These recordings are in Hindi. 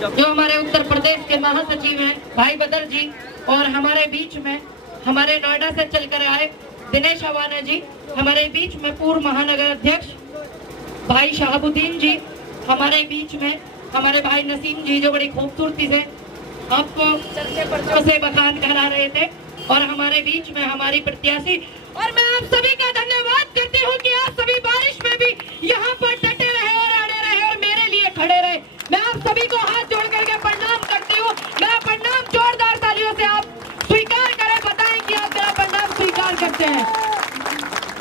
जो हमारे उत्तर प्रदेश के महासचिव हैं भाई बदर जी, और हमारे बीच में हमारे नोएडा से चलकर आए दिनेश हवाना जी, हमारे बीच में पूर्व महानगर अध्यक्ष भाई शहाबुद्दीन जी, हमारे बीच में हमारे भाई नसीम जी जो बड़ी खूबसूरती से आपको चर्चे पर्चों से बखान करा रहे थे, और हमारे बीच में हमारी प्रत्याशी। और मैं आप सभी का धन्यवाद करती हूँ कि आप सभी बारिश में भी यहाँ पर डटे रहे और अड़े रहे और मेरे लिए खड़े रहे। मैं आप सभी को हाथ जोड़ करके प्रणाम करती हूँ। मैं प्रणाम जोरदार तालियों से आप स्वीकार करें, बताएं कि आप मेरा प्रणाम स्वीकार करते हैं।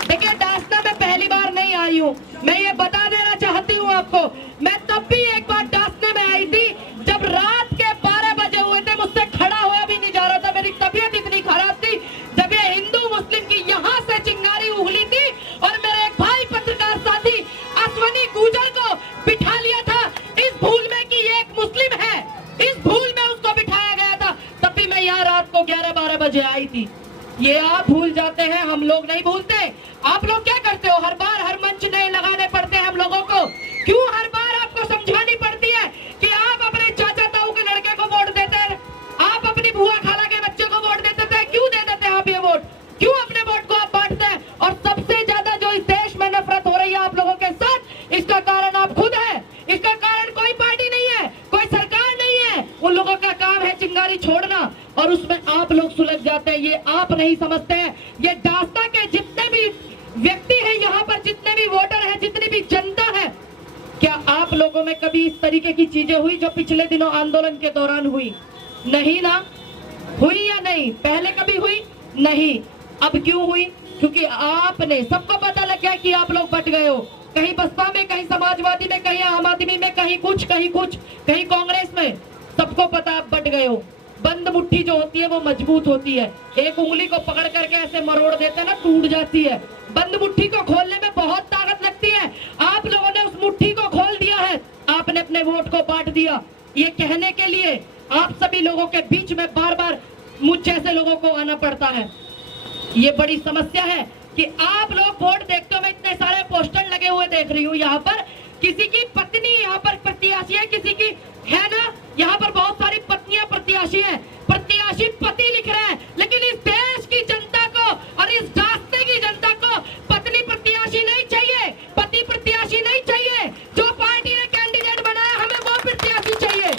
देखिए, डासना में पहली बार नहीं आई हूँ, मैं ये बता देना चाहती हूँ आपको। मैं तब भी एक बार डासने में आई थी जब रात के 12 बजे हुए थे, मुझसे खड़ा हुआ भी नहीं जा रहा था, मेरी तबीयत इतनी खराब थी। जब ये हिंदू मुस्लिम की यहाँ से चिंगारी उगली थी और मेरे एक भाई पत्रकार साथी अश्वनी गुजर को बिठा लिया था इस भूल में कि ये एक मुस्लिम है, इस भूल में उसको बिठाया गया था। तब भी मैं यहाँ रात को 11-12 बजे आई थी। ये आप भूल जाते हैं, हम लोग नहीं भूलते। आप लोग क्या करते हो, हर बार हर मंच नए लगाने पड़ते हैं हम लोगों को। क्यों हर बार आपको समझानी पड़ती है कि आप अपने चाचा ताऊ के लड़के को वोट देते हैं, आप अपनी बुआ खाला के बच्चे को वोट देते थे? क्यों दे देते हैं आप ये वोट? क्यों अपने वोट को आप बांटते हैं? और सबसे ज्यादा जो इस देश में नफरत हो रही है आप लोगों के साथ, इसका कारण आप खुद है। इसका कारण कोई पार्टी नहीं है, कोई सरकार नहीं है। उन लोगों का काम है चिंगारी छोड़ना और उसमें आप लोग सुलझ जाते हैं। ये आप नहीं समझते हैं। ये दास्ता के जितने भी व्यक्ति हैं यहाँ पर, जितने भी वोटर हैं, जितनी भी जनता है, क्या आप लोगों में कभी इस तरीके की चीजें हुई जो पिछले दिनों आंदोलन के दौरान हुई? नहीं ना? हुई या नहीं? पहले कभी हुई? नहीं। अब क्यों हुई? क्योंकि आपने, सबको पता लग गया कि आप लोग बट गए हो, कहीं बसपा में, कहीं समाजवादी में, कहीं आम आदमी में, कहीं कुछ कहीं कांग्रेस में। सबको पता आप बट गए हो। बंद मुट्ठी जो होती है वो मजबूत होती है। एक उंगली को पकड़ करके ऐसे मरोड़ देते हैं ना, टूट जाती है। बंद मुट्ठी को खोलने में बहुत ताकत लगती है। आप लोगों ने उस मुट्ठी को खोल दिया है, आपने अपने वोट को बांट दिया। ये कहने के लिए आप सभी लोगों के बीच में बार बार मुझ जैसे लोगों को आना पड़ता है। ये बड़ी समस्या है कि आप लोग वोट देखते हो। मैं इतने सारे पोस्टर लगे हुए देख रही हूँ यहाँ पर। किसी की पत्नी यहाँ पर प्रत्याशी है, किसी की है ना, यहाँ पर बहुत सारी पत्नियां प्रत्याशी हैं। प्रत्याशी पति लिख रहे हैं, लेकिन इस देश की जनता को और इस रास्ते की जनता को पत्नी प्रत्याशी नहीं चाहिए, पति प्रत्याशी नहीं चाहिए। जो पार्टी ने कैंडिडेट बनाया हमें वो प्रत्याशी चाहिए।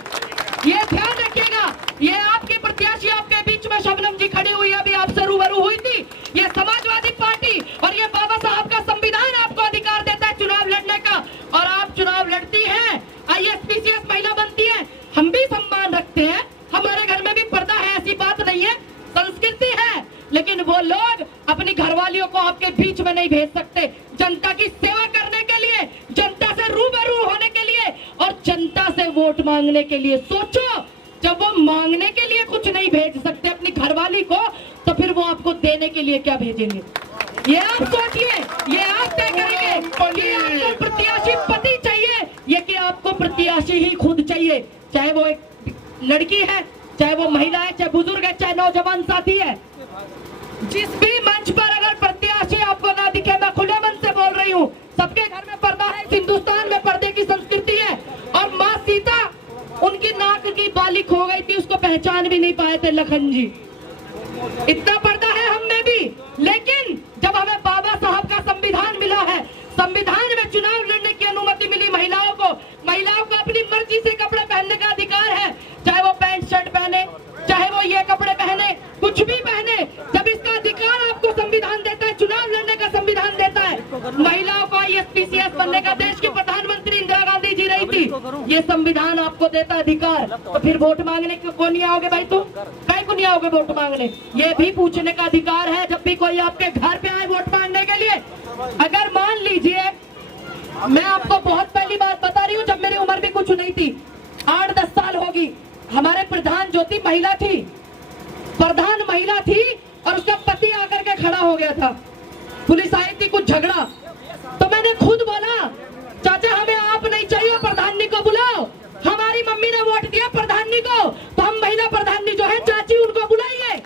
ये ध्यान रखिएगा। ये आपकी प्रत्याशी आपके बीच में शबनम जी खड़ी हुई, अभी आपसे रूबरू हुई थी। ये समाजवादी पार्टी और ये बाबा साहब का संविधान आपको अधिकार देता है चुनाव लड़ने का, और आप चुनाव लड़ती हैं, IAS PCS महिला बनती है। हम भी सम्मान रखते हैं, हमारे घर में भी पर्दा है, ऐसी बात नहीं है, संस्कृति है। लेकिन वो लोग अपनी घरवालियों को आपके बीच में नहीं भेज सकते। जनता की सेवा करने के लिए, जनता से रूबरू होने के लिए और जनता से वोट मांगने के लिए। सोचो, जब वो मांगने के लिए कुछ नहीं भेज सकते अपनी घरवाली को, तो फिर वो आपको देने के लिए क्या भेजेंगे? ये आप सोचिए, ये आप तय करेंगे कि आपको प्रत्याशी पति चाहिए या कि आपको प्रत्याशी ही खुद चाहिए। चाहे वो एक लड़की है, चाहे वो महिला है, चाहे बुजुर्ग है, चाहे नौजवान साथी है। जिस भी मंच पर अगर प्रत्याशी आपको ना दिखे, मैं खुले मन से बोल रही हूँ, सबके घर में पर्दा है। हिंदुस्तान में पर्दे की संस्कृति है। और माँ सीता, उनकी नाक की बाली खो गई थी, उसको पहचान भी नहीं पाए थे लखन जी। इतना पर्दा है हम में भी। लेकिन जब हमें बाबा साहब का संविधान मिला है, संविधान में चुनाव लड़ने की अनुमति मिली महिलाओं को अपनी मर्जी से कपड़े पहनने का अधिकार है, चाहे वो पैंट शर्ट पहने, चाहे वो ये कपड़े पहने, कुछ भी पहने। जब इसका अधिकार आपको संविधान देता है, चुनाव लड़ने का संविधान देता है, महिलाओं को IAS PCS बनने का देश की प्रधानमंत्री इंदिरा गांधी जी रही थी, ये संविधान आपको देता अधिकार। तो फिर वोट मांगने को नहीं आओगे भाई? तुम कहीं को नहीं आओगे वोट मांगने? ये भी पूछने का अधिकार है जब भी कोई आपके घर पे आए वोट मांगने के लिए। अगर मान लीजिए, मैं आपको बहुत पहली बात बता रही हूँ, जब मेरी उम्र भी कुछ नहीं थी, 8-10 साल होगी, हमारे प्रधान ज्योति महिला थी, प्रधान महिला थी, और उसका पति आकर के खड़ा हो गया था। पुलिस आई थी, कुछ झगड़ा, तो मैंने खुद बोला, चाचा हमें आप नहीं चाहिए, प्रधानी को बुलाओ। हमारी मम्मी ने वोट दिया प्रधानी को, तो हम महिला प्रधानी जो है चाची, उनको बुलाएंगे।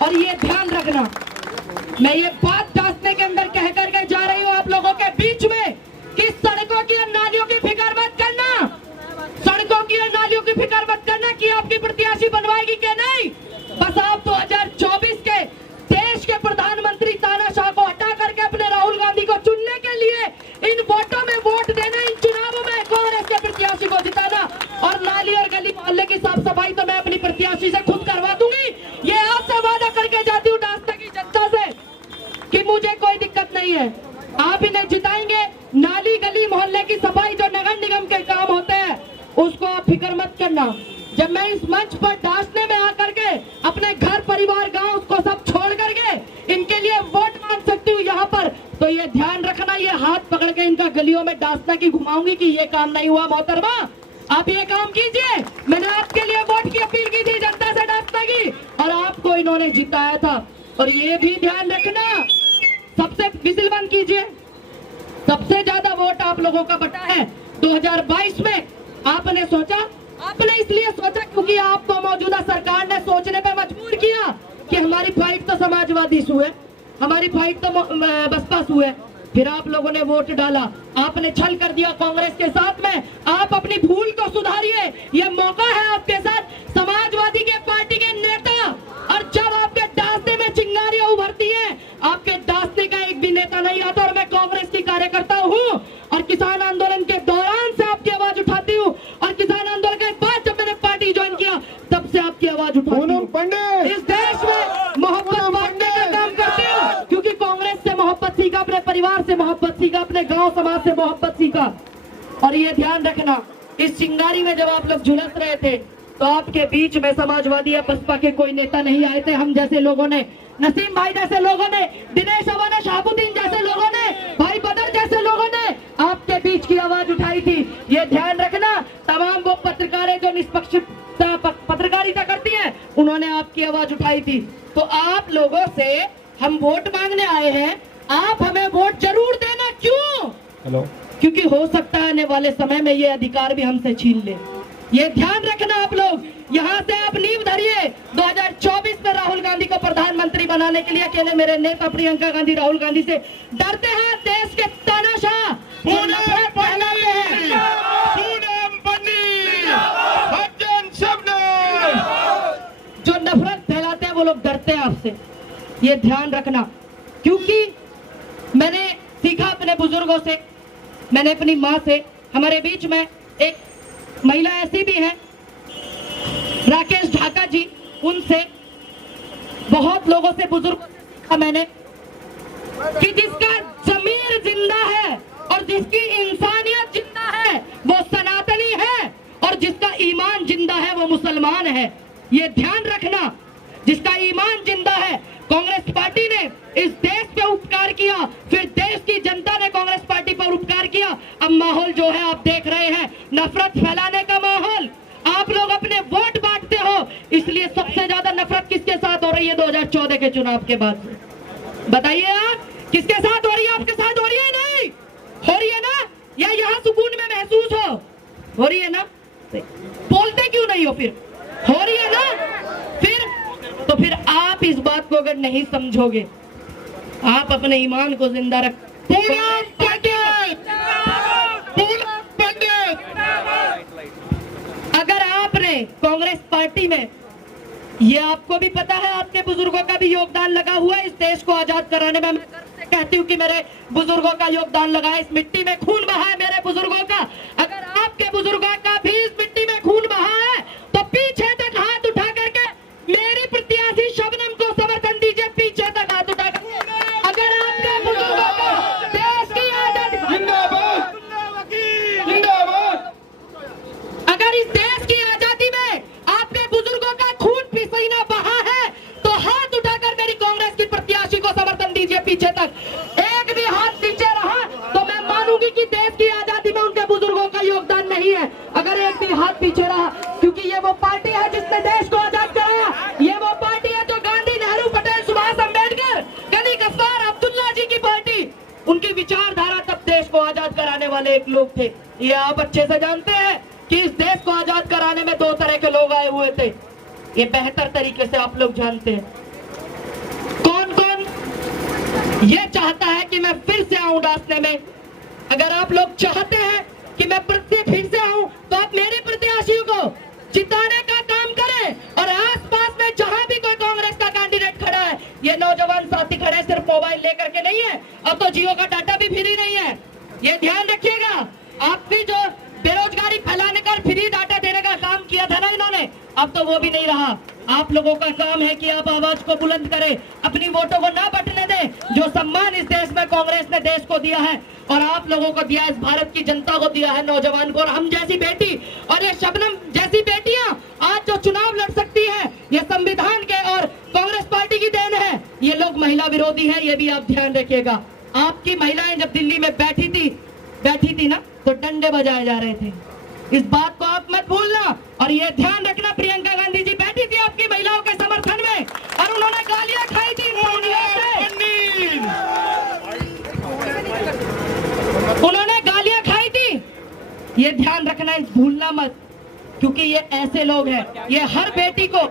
और ये ध्यान रखना, मैं ये बात दास्ते के अंदर कह करके जा रही हूँ आप लोगों के बीच में कि सड़कों की और नालियों की फिक्र मत करना, सड़कों की और नालियों की फिक्र सफाई तो मैं अपनी प्रत्याशी से खुद करवा दूंगी। ये आपसे वादा करके जाती हूँ दास्ता की जनता से कि मुझे कोई दिक्कत नहीं है। आप इन्हें जिताएंगे। नाली गली मोहल्ले की सफाई जो नगर निगम के काम होते हैं उसको आप फिक्र मत करना। जब मैं इस मंच पर डांसने में आकर के अपने घर परिवार गांव को सब छोड़ करके इनके लिए वोट मांग सकती हूँ यहाँ पर, तो ये ध्यान रखना, ये हाथ पकड़ के इनका गलियों में डांसना की घुमाऊंगी कि ये काम नहीं हुआ। मोहतरमा आप ये काम कीजिए। मैंने आपके लिए वोट की अपील की थी जनता से डांसने की और आपको इन्होंने जिताया था। और ये भी ध्यान रखना, सबसे विजिल बंद कीजिए, सबसे ज्यादा वोट आप लोगों का बटा है 2022 में। आपने इसलिए सोचा क्योंकि आपको मौजूदा सरकार ने सोचने पे मजबूर किया कि हमारी फाइट तो समाजवादी से है, हमारी फाइट तो बसपा से है। फिर आप लोगों ने वोट डाला, आपने छल कर दिया कांग्रेस के साथ में। आप अपनी भूल को सुधारिए, ये मौका है आपके साथ। समाजवादी के पार्टी के नेता, और जब आपके डांसने में चिंगारियां उभरती हैं, आपके डांसने का एक भी नेता नहीं आता। और मैं कांग्रेस की कार्यकर्ता हूँ और किसान आंदोलन के दौरान से आपकी आवाज उठाती हूँ और किसान आंदोलन के बाद जब मैंने पार्टी ज्वाइन किया तब से आपकी आवाज उठाती हूँ। इस देश में मोहब्बत बांटने का काम करती हूँ, क्योंकि कांग्रेस से मोहब्बत सीखा, अपने परिवार से मोहब्बत सीखा, अपने गांव समाज से मोहब्बत सीखा। और ये ध्यान रखना, इस चिंगारी में जब आप लोग झुलस रहे थे तो आपके बीच में समाजवादी या बसपा के कोई नेता नहीं आए थे। हम जैसे लोगों ने, नसीम भाई जैसे लोगों ने, दिनेश अवाना, शहाबुद्दीन जैसे लोगों ने, भाई बदर जैसे लोगों ने आपके बीच की आवाज उठाई थी। ये ध्यान रखना, तमाम वो पत्रकारें जो निष्पक्ष पत्रकारिता करती हैं उन्होंने आपकी आवाज उठाई थी। तो आप लोगों से हम वोट मांगने आए हैं, आप हमें वोट जरूर देना। क्यों? क्योंकि हो सकता है आने वाले समय में ये अधिकार भी हमसे छीन ले। ये ध्यान रखना आप लोग। यहाँ से आप नींव धरिए 2024 में राहुल गांधी को प्रधानमंत्री बनाने के लिए। अकेले मेरे नेता प्रियंका गांधी राहुल गांधी से डरते हैं। देश के तानाशाह जो नफरत फैलाते हैं वो लोग डरते हैं आपसे। ये ध्यान रखना, क्योंकि मैंने सीखा अपने बुजुर्गों से, मैंने अपनी माँ से। हमारे बीच में एक महिला ऐसी भी है, राकेश ढाका जी, उनसे, बहुत लोगों से, बुजुर्गों से सीखा मैंने कि जिसका ज़मीर जिंदा है और जिसकी इंसानियत जिंदा है वो सनातनी है, और जिसका ईमान जिंदा है वो मुसलमान है। ये ध्यान रखना, जिसका ईमान जिंदा है। कांग्रेस पार्टी ने इस देश पे उपकार किया, फिर देश की जनता ने कांग्रेस पार्टी पर उपकार किया। अब माहौल जो है आप देख रहे हैं, नफरत फैलाने का माहौल। आप लोग अपने वोट बांटते हो, इसलिए सबसे ज्यादा नफरत किसके साथ हो रही है 2014 के चुनाव के बाद? बताइए आप, किसके साथ हो रही है? आपके साथ हो रही है? नहीं हो रही है ना? या यहाँ सुकून में महसूस हो रही है ना? बोलते क्यों नहीं हो? फिर हो रही है ना? फिर आप इस बात को अगर नहीं समझोगे, आप अपने ईमान को जिंदा रख। अगर आपने कांग्रेस पार्टी में, ये आपको भी पता है, आपके बुजुर्गों का भी योगदान लगा हुआ है इस देश को आजाद कराने में। मैं गर्व से कहती हूँ कि मेरे बुजुर्गों का योगदान लगा है, इस मिट्टी में खून बहा है मेरे बुजुर्गों का। अगर आपके बुजुर्गों का भी इस मिट्टी में खून बहा है तो पीछे तक हाथ उठा करके मेरी प्रत्याशी शबनम को समर्थन दीजिए। पीछे तक हाथ उठा कर, अगर आपके बुजुर्गों को देश की आजादी, अगर इस देश की आजादी में आपके बुजुर्गों का खून पसीना बहा है तो हाथ उठाकर मेरी कांग्रेस की प्रत्याशी को समर्थन दीजिए। पीछे तक एक भी हाथ नीचे रहा तो मैं मानूंगी कि देश की आजादी में उनके बुजुर्गों का योगदान नहीं है। अगर एक भी हाथ पीछे रहा, क्योंकि ये वो पार्टी है जिसने देश को आजाद कराया। ये वो पार्टी है जो गांधी, नेहरू, पटेल, सुभाष अम्बेडकर, गनी गफ्फार, अब्दुल्ला जी की पार्टी, उनकी विचारधारा तब देश को आजाद कराने वाले एक लोग थे। ये आप अच्छे से जानते हैं कि इस देश को आजाद कराने में दो तरह के लोग आए हुए थे। ये बेहतर तरीके से आप लोग जानते हैं। कौन कौन ये चाहता है कि मैं फिर से आऊं डांसने में? अगर आप लोग चाहते हैं कि मैं फिर से आऊं तो आप मेरे प्रत्याशियों को जिताने का काम करें। और आसपास में जहां भी कोई कांग्रेस का कैंडिडेट खड़ा है, ये नौजवान साथी खड़े सिर्फ मोबाइल लेकर के नहीं है, अब तो जियो का डाटा भी फ्री नहीं है। ये ध्यान रखिएगा। आपकी जो बेरोजगारी फैलाने का फ्री डाटा देने का काम किया था ना इन्होंने, अब तो वो भी नहीं रहा। आप लोगों का काम है कि आप आवाज को बुलंद करें, अपनी वोटों को ना बटने दें। जो सम्मान इस देश में कांग्रेस ने देश को दिया है और आप लोगों को दिया, इस भारत की जनता को दिया है, नौजवान को, और हम जैसी बेटी और ये शबनम जैसी बेटियां आज जो चुनाव लड़ सकती है, ये संविधान के और कांग्रेस पार्टी की देन है। ये लोग महिला विरोधी है, ये भी आप ध्यान रखिएगा। आपकी महिलाएं जब दिल्ली में बैठी थी ना, तो डंडे बजाए जा रहे थे। इस बात को आप मत भूलना और ये ध्यान रखना। प्रियंका गांधी जी बैठी थी आपकी महिलाओं के समर्थन में और उन्होंने गालियां खाई थी, उन्होंने गालियां खाई थी। ये ध्यान रखना, भूलना मत, क्योंकि ये ऐसे लोग हैं, ये हर बेटी को,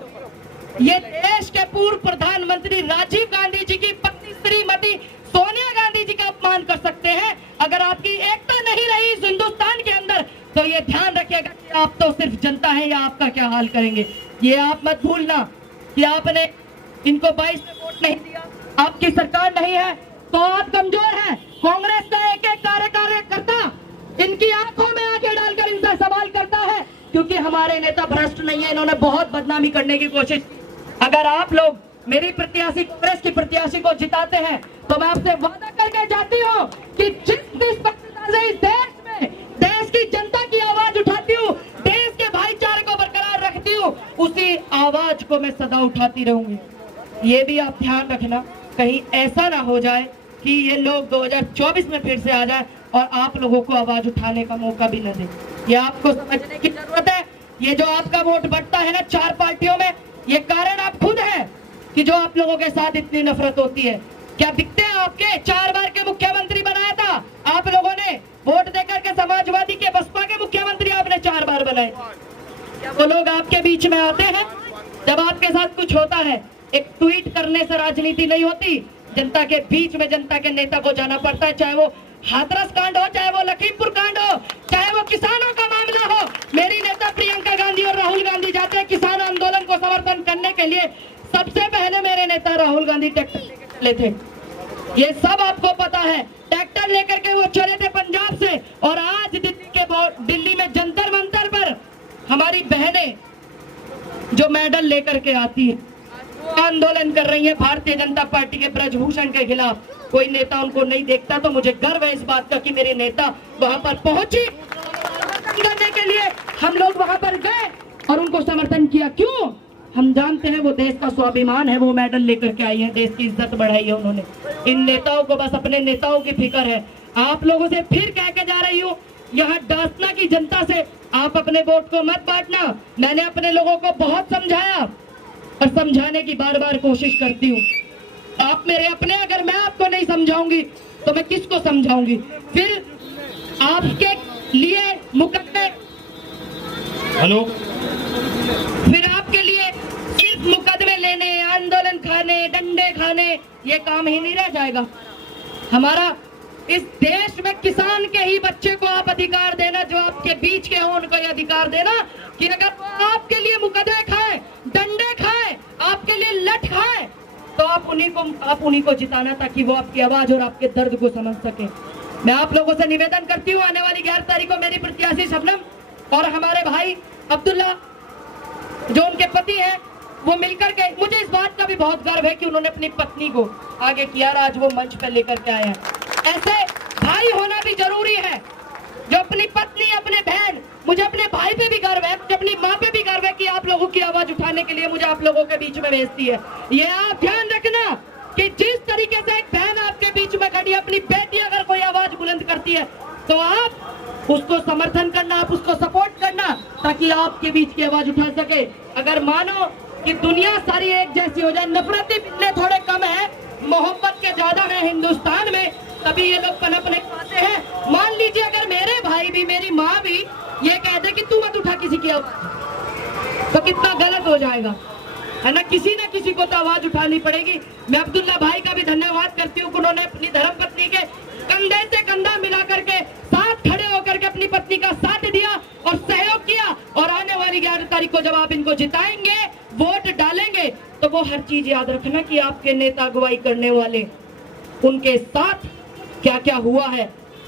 ये देश के पूर्व प्रधानमंत्री राजीव गांधी जी की पत्नी श्रीमती सोनिया गांधी जी का अपमान कर सकते हैं। अगर आपकी एकता नहीं रही इस हिंदुस्तान के अंदर, तो ये ध्यान रखिएगा कि आप तो सिर्फ जनता है या आपका क्या हाल करेंगे। ये आप मत भूलना कि आपने इनको 22 में वोट नहीं दिया, आपकी सरकार नहीं है तो आप कमजोर हैं। कांग्रेस का एक एक कार्यकर्ता इनकी आंखों में आंखें डालकर इनसे सवाल करता है, क्योंकि हमारे नेता भ्रष्ट नहीं है, इन्होंने बहुत बदनामी करने की कोशिश। अगर आप लोग मेरी प्रत्याशी, कांग्रेस की प्रत्याशी को जिताते हैं, तो मैं आपसे वादा करके जाती हूँ कि जिस निष्पक्षता से इस देश में देश की जनता की आवाज उठाती हूँ, देश के भाईचारे को बरकरार रखती हूँ, उसी आवाज को मैं सदा उठाती रहूंगी। ये भी आप ध्यान रखना, कहीं ऐसा ना हो जाए कि ये लोग 2024 में फिर से आ जाए और आप लोगों को आवाज उठाने का मौका भी न दे। ये आपको समझने की जरूरत है। ये जो आपका वोट बढ़ता है ना 4 पार्टियों में, ये कारण आप खुद हैं कि जो आप लोगों के साथ इतनी नफरत होती है। क्या दिखते हैं आपके? 4 बार के मुख्यमंत्री बनाया था आप लोगों ने, वोट देकर के समाजवादी के, बसपा के मुख्यमंत्री आपने 4 बार बनाए। वो लोग आपके बीच में आते हैं जब आपके साथ कुछ होता है। एक ट्वीट करने से राजनीति नहीं होती, जनता के बीच में जनता के नेता को जाना पड़ता है। चाहे वो हाथरस कांड हो, चाहे वो लखीमपुर कांड हो, चाहे वो किसानों का मामला हो। मेरी नेता प्रियंका गांधी और राहुल गांधी जाते हैं किसान आंदोलन को समर्थन करने के लिए। सबसे पहले मेरे नेता राहुल गांधी ट्रैक्टर लेकर चले थे, ये सब आपको पता है। ट्रैक्टर लेकर के वो चले थे पंजाब से, और आज दिल्ली में जंतर मंतर पर हमारी बहनें जो मेडल लेकर के आती है, आंदोलन कर रही है भारतीय जनता पार्टी के ब्रजभूषण के खिलाफ। कोई नेता उनको नहीं देखता, तो मुझे गर्व है इस बात का कि मेरे नेता वहां पर पहुंची करने के लिए। हम लोग वहां पर गए और उनको समर्थन किया। क्यों? हम जानते हैं वो देश का स्वाभिमान है, वो मेडल लेकर के आई है, देश की इज्जत बढ़ाई है उन्होंने। इन नेताओं को बस अपने नेताओं की फिक्र है। आप लोगों से फिर कह के जा रही हूँ, यहाँ डासना की जनता से आप अपने वोट को मत बांटना। मैंने अपने लोगों को बहुत समझाया और समझाने की बार बार कोशिश करती हूँ। आप मेरे अपने, अगर मैं आपको नहीं समझाऊंगी तो मैं किसको समझाऊंगी? फिर आपके लिए मुकदमे, हेलो, फिर आपके लिए सिर्फ मुकदमे लेने, आंदोलन खाने, डंडे खाने, ये काम ही नहीं रह जाएगा हमारा। इस देश में किसान के ही बच्चे को आप अधिकार देना, जो आपके बीच के हो उनको अधिकार देना कि अगर वो आपके लिए मुकदमे खाए, डंडे खाए, आपके लिए लठ खाए, तो आप उन्हीं को जिताना, ताकि वो आपकी आवाज और आपके दर्द को समझ सके। मैं आप लोगों से निवेदन करती हूँ, आने वाली 11 तारीख को मेरी प्रत्याशी शबनम और हमारे भाई अब्दुल्ला जो उनके पति हैं, वो मिलकर के, मुझे इस बात का भी बहुत गर्व है कि उन्होंने अपनी पत्नी को आगे किया, आज वो मंच पर लेकर के आए हैं। ऐसे भाई होना भी जरूरी है, जो अपनी पत्नी, अपने बहन, मुझे अपने भाई पे भी गर्व है, मुझे अपनी माँ पे भी गर्व है कि आप लोगों की आवाज उठाने के लिए मुझे आप लोगों के बीच में भेजती है। ये आप ध्यान रखना कि जिस तरीके से एक बहन आपके बीच में खड़ी, अपनी बेटी अगर कोई आवाज बुलंद करती है तो आप उसको समर्थन करना, आप उसको सपोर्ट करना, ताकि आपके बीच की आवाज उठा सके। अगर मानो कि दुनिया सारी एक जैसी हो जाए, नफरती बिल्ले थोड़े कम है, मोहब्बत के ज्यादा है हिंदुस्तान में, तभी ये लोग पनप नहीं पाते हैं। मान लीजिए अगर मेरे भाई भी, मेरी माँ भी ये कहते कि तू मत उठा किसी की आवाज, तो कितना गलत हो जाएगा, है ना? किसी न किसी को तो आवाज उठानी पड़ेगी। मैं अब्दुल्ला भाई का भी धन्यवाद करती हूँ, उन्होंने अपनी धर्मपत्नी के कंधे से कंधा मिला करके साथ खड़े होकर के अपनी पत्नी का साथ दिया और सहयोग किया। और आने वाली 11 तारीख को जब आप इनको जिताएंगे, वोट डालेंगे, तो वो हर चीज याद रखना कि आपके नेता अगुवाई करने वाले, उनके साथ क्या क्या हुआ है,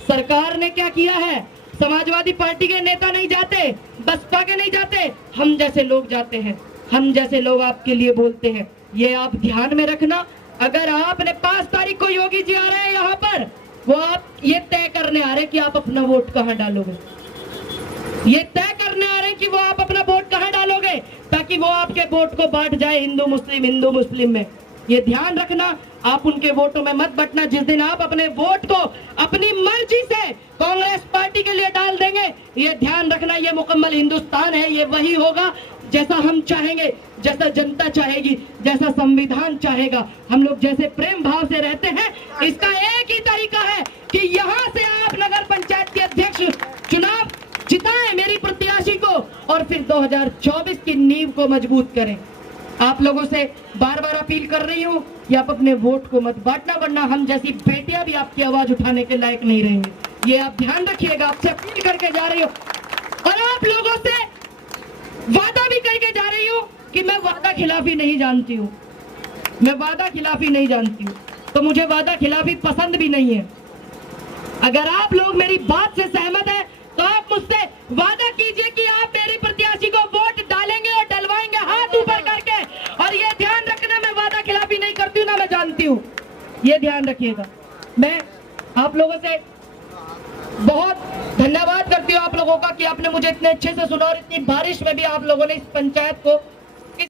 सरकार ने क्या किया है, समाजवादी पार्टी के नेता नहीं जाते, बसपा के नहीं जाते, हम जैसे लोग जाते हैं, हम जैसे लोग आपके लिए बोलते हैं। ये आप ध्यान में रखना। अगर आपने 5 तारीख को योगी जी आ रहे हैं यहाँ पर, वो आप ये तय करने आ रहे हैं कि आप अपना वोट कहाँ डालोगे, ये तय करने आ रहे हैं कि वो आप अपना वोट कहाँ डालोगे, ताकि वो आपके वोट को बांट जाए हिंदू मुस्लिम में। ये ध्यान रखना, आप उनके वोटों में मत बंटना। जिस दिन आप अपने वोट को अपनी मर्जी से कांग्रेस पार्टी के लिए डाल देंगे, ये ध्यान रखना, ये मुकम्मल हिंदुस्तान है, ये वही होगा जैसा हम चाहेंगे, जैसा जनता चाहेगी, जैसा संविधान चाहेगा। हम लोग जैसे प्रेम भाव से रहते हैं, इसका एक ही तरीका है कि यहाँ से आप नगर पंचायत के अध्यक्ष चुनाव जिताएं मेरी प्रत्याशी को, और फिर 2024 की नींव को मजबूत करें। आप लोगों से बार बार अपील कर रही हूँ कि आप अपने वोट को मत बांटना, वरना हम जैसी बेटियां भी आपकी आवाज उठाने के लायक नहीं रहेंगे। ये आप ध्यान रखिएगा, आपसे अपील करके जा रही हूँ, और आप लोगों से वादा भी करके जा रही हूँ कि मैं वादा खिलाफी नहीं जानती हूँ, मैं वादा खिलाफी नहीं जानती हूँ, तो मुझे वादा खिलाफी पसंद भी नहीं है। अगर आप लोग मेरी बात से सहमत है तो आप मुझसे वादा कीजिए कि आप मेरी प्रत्याशी को वोट डालेंगे और डलवाएंगे हाथ ऊपर करके। और ये ध्यान रखना, मैं वादा खिलाफी नहीं करती हूँ, ना मैं जानती हूँ, ये ध्यान रखिएगा। मैं आप लोगों से बहुत धन्यवाद करती हूँ आप लोगों का कि आपने मुझे इतने अच्छे से सुना, और इतनी बारिश में भी आप लोगों ने इस पंचायत को